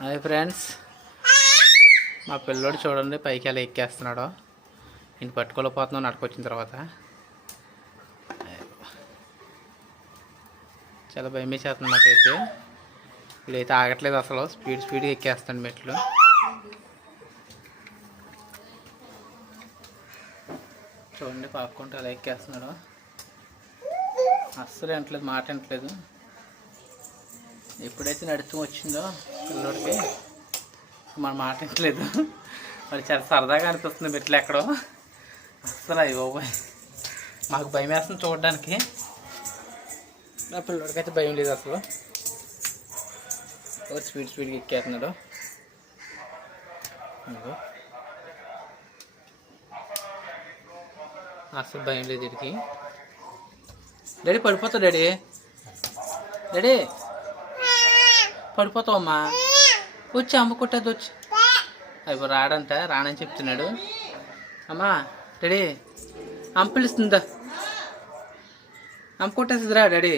Hi friends, మా పిల్లోడు చూడండి పైకి ఎలా ఎక్కేస్తున్నాడో. నేను పట్టుకోలేకపోతున్నాను నడకొచ్చిన తర్వాత. చాలా భయం వేసేస్తుంది నాకైతే. ఇదైతే ఆగట్లేదు అసలు, స్పీడ్గా ఎక్కేస్తాడు మెట్లు. చూడండి పాపుకుంటూ ఎలా ఎక్కేస్తున్నాడో. అస్సలు వింటలేదు, మాట వింటలేదు. ఎప్పుడైతే నడుస్తూ వచ్చిందో పిల్లోడికి మన మాట వింటలేదు. మరి చాలా సరదాగా అనిపిస్తుంది మెట్లు ఎక్కడో. అస్సలు అయ్యి బాబోయ్, మాకు భయం వేస్తుంది చూడడానికి. నా పిల్లోడికి అయితే భయం లేదు అసలు. స్పీడ్గా ఎక్కేస్తున్నాడు. అసలు భయం లేదు వీడికి. డాడీ పడిపోతావు, డాడీ పడిపోతావమ్మా. వచ్చి అమ్మ కొట్టేది వచ్చి. అవి రానని చెప్తున్నాడు. అమ్మా డాడీ అమ్మ పిలుస్తుందా, అమ్మ కొట్టేస్తుందిరా డాడీ.